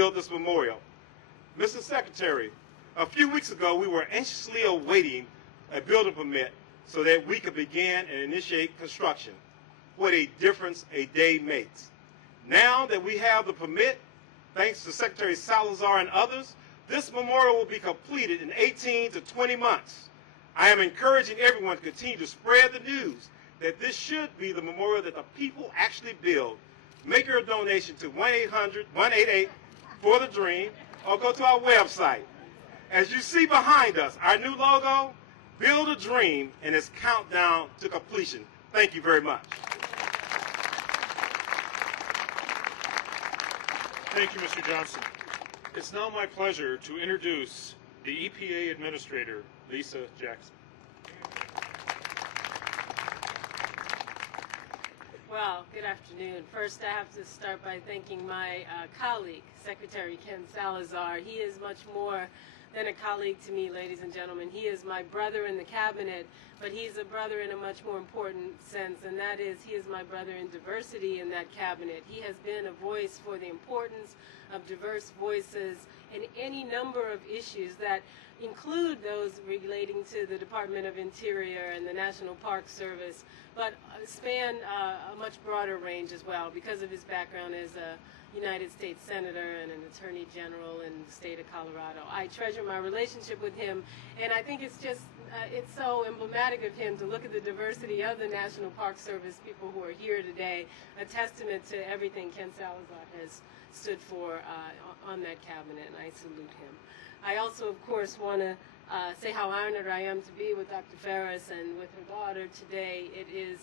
build this memorial. Mr. Secretary, a few weeks ago we were anxiously awaiting a building permit so that we could begin and initiate construction. What a difference a day makes. Now that we have the permit, thanks to Secretary Salazar and others, this memorial will be completed in 18 to 20 months. I am encouraging everyone to continue to spread the news that this should be the memorial that the people actually build. Make your donation to 1-800-188-for-the-DREAM or go to our website. As you see behind us, our new logo, Build a Dream, and its countdown to completion. Thank you very much. Thank you, Mr. Johnson. It's now my pleasure to introduce the EPA Administrator, Lisa Jackson. Well, good afternoon. First, I have to start by thanking my colleague, Secretary Ken Salazar. He is much more than a colleague to me, ladies and gentlemen. He is my brother in the cabinet, but he's a brother in a much more important sense, and that is he is my brother in diversity in that cabinet. He has been a voice for the importance of diverse voices in any number of issues that include those relating to the Department of Interior and the National Park Service, but span a much broader range as well because of his background as a United States Senator and an Attorney General in the state of Colorado. I treasure my relationship with him, and I think it's just, it's so emblematic of him to look at the diversity of the National Park Service people who are here today, a testament to everything Ken Salazar has stood for on that cabinet, and I salute him. I also, of course, want to say how honored I am to be with Dr. Ferris and with her daughter today. It is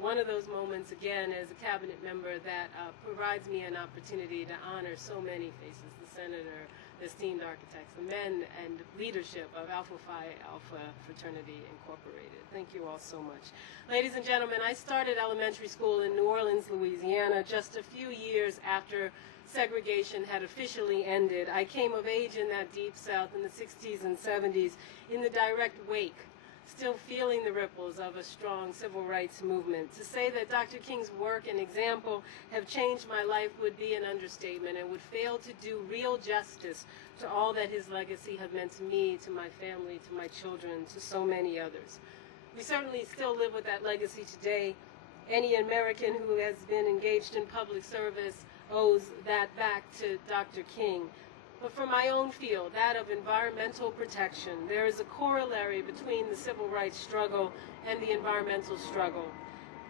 one of those moments, again, as a cabinet member that provides me an opportunity to honor so many faces, the senator, the esteemed architects, the men and leadership of Alpha Phi Alpha Fraternity Incorporated. Thank you all so much. Ladies and gentlemen, I started elementary school in New Orleans, Louisiana, just a few years after segregation had officially ended. I came of age in that deep South in the 60s and 70s in the direct wake, still feeling the ripples of a strong civil rights movement. To say that Dr. King's work and example have changed my life would be an understatement and would fail to do real justice to all that his legacy had meant to me, to my family, to my children, to so many others. We certainly still live with that legacy today. Any American who has been engaged in public service owes that back to Dr. King. But for my own field, that of environmental protection, there is a corollary between the civil rights struggle and the environmental struggle.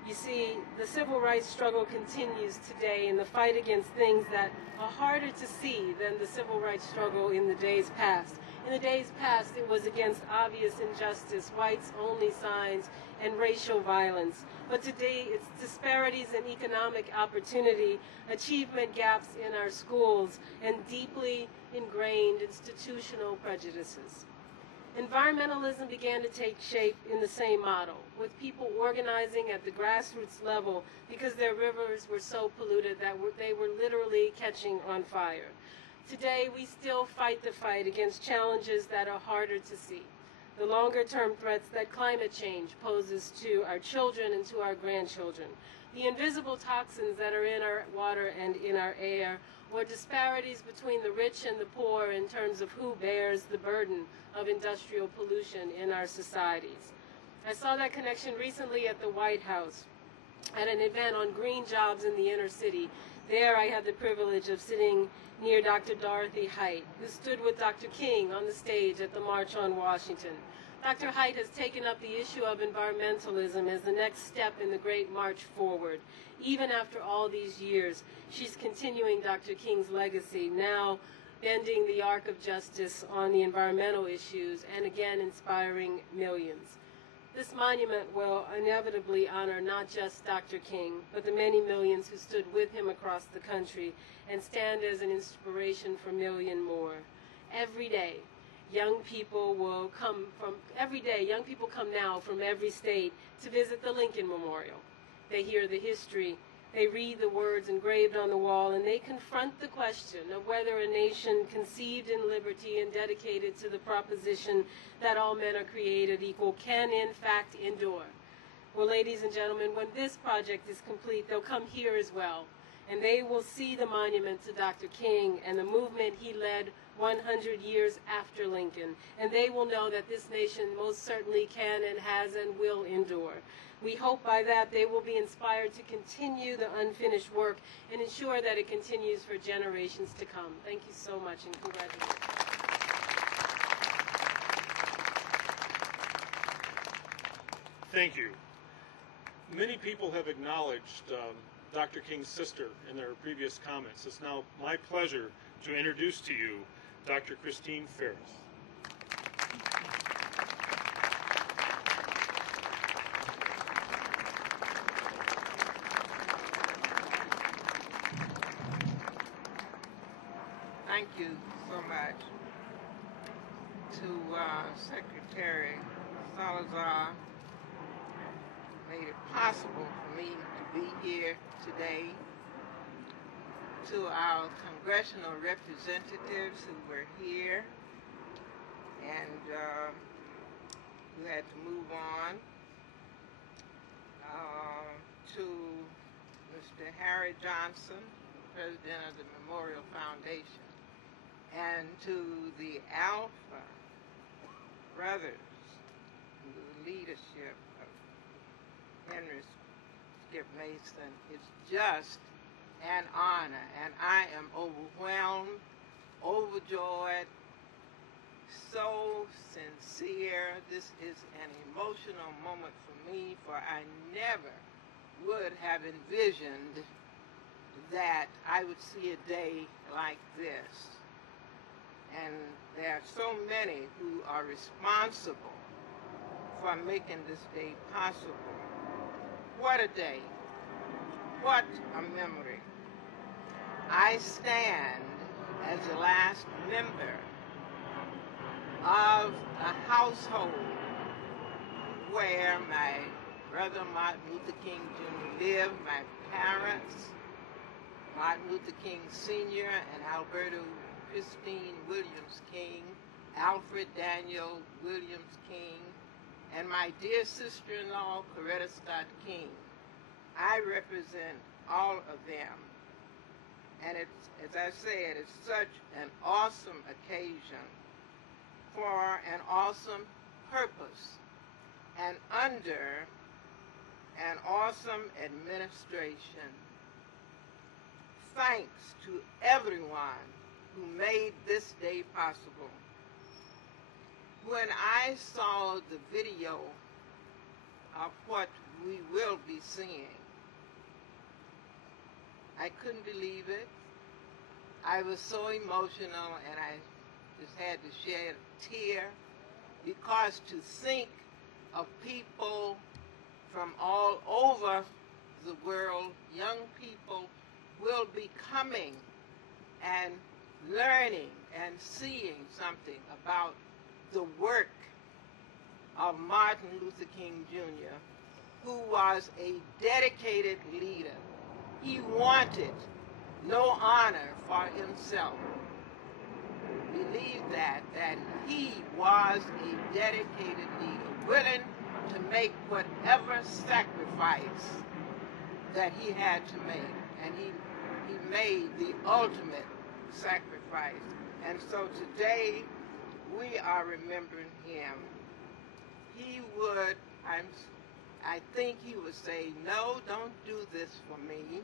You see, the civil rights struggle continues today in the fight against things that are harder to see than the civil rights struggle in the days past. In the days past, it was against obvious injustice, whites-only signs, and racial violence. But today, it's disparities in economic opportunity, achievement gaps in our schools, and deeply ingrained institutional prejudices. Environmentalism began to take shape in the same model, with people organizing at the grassroots level because their rivers were so polluted that they were literally catching on fire. Today, we still fight the fight against challenges that are harder to see. The longer-term threats that climate change poses to our children and to our grandchildren, the invisible toxins that are in our water and in our air, or disparities between the rich and the poor in terms of who bears the burden of industrial pollution in our societies. I saw that connection recently at the White House at an event on green jobs in the inner city. There I had the privilege of sitting near Dr. Dorothy Height, who stood with Dr. King on the stage at the March on Washington. Dr. Height has taken up the issue of environmentalism as the next step in the great march forward. Even after all these years, she's continuing Dr. King's legacy, now bending the arc of justice on the environmental issues and again inspiring millions. This monument will inevitably honor not just Dr. King, but the many millions who stood with him across the country and stand as an inspiration for a million more. Every day, young people come now from every state to visit the Lincoln Memorial. They hear the history, they read the words engraved on the wall, and they confront the question of whether a nation conceived in liberty and dedicated to the proposition that all men are created equal can in fact endure. Well, ladies and gentlemen, when this project is complete, they'll come here as well. and they will see the monument to Dr. King and the movement he led 100 years after Lincoln, and they will know that this nation most certainly can and has and will endure. We hope by that they will be inspired to continue the unfinished work and ensure that it continues for generations to come. Thank you so much, and congratulations. Thank you. Many people have acknowledged Dr. King's sister in their previous comments. It's now my pleasure to introduce to you Dr. Christine Ferris. Thank you so much to Secretary Salazar. Made it possible for me to be here today. To our congressional representatives who were here and who had to move on. To Mr. Harry Johnson, President of the Memorial Foundation, and to the Alpha brothers, under the leadership of Henry Skip Mason. It's just an honor, and I am overwhelmed, overjoyed, so sincere. This is an emotional moment for me, for I never would have envisioned that I would see a day like this. And there are so many who are responsible for making this day possible. What a day. What a memory. I stand as the last member of a household where my brother Martin Luther King Jr. lived, my parents, Martin Luther King Sr. and Alberta Christine Williams King, Alfred Daniel Williams King, and my dear sister-in-law, Coretta Scott King. I represent all of them. And it's, as I said, it's such an awesome occasion for an awesome purpose and under an awesome administration. Thanks to everyone who made this day possible. When I saw the video of what we will be seeing, I couldn't believe it. I was so emotional, and I just had to shed a tear, because to think of people from all over the world, young people, will be coming and learning and seeing something about the work of Martin Luther King Jr., who was a dedicated leader. He wanted no honor for himself. Believe that he was a dedicated leader, willing to make whatever sacrifice that he had to make. And he made the ultimate sacrifice. And so today, we are remembering him. He would, I think he would say, no, don't do this for me,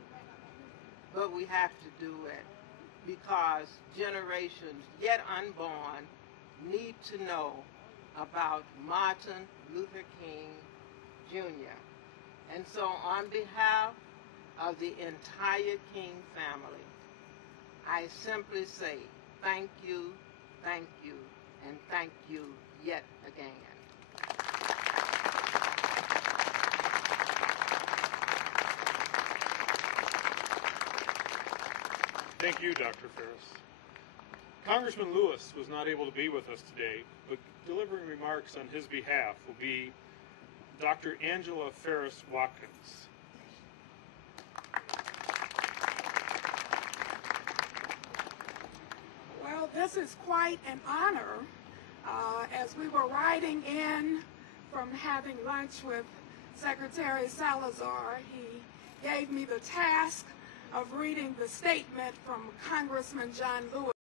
but we have to do it because generations yet unborn need to know about Martin Luther King Jr. And so on behalf of the entire King family, I simply say thank you, and thank you yet again. Thank you, Dr. Ferris. Congressman Lewis was not able to be with us today, but delivering remarks on his behalf will be Dr. Angela Ferris Watkins. Well, this is quite an honor. As we were riding in from having lunch with Secretary Salazar, he gave me the task of reading the statement from Congressman John Lewis.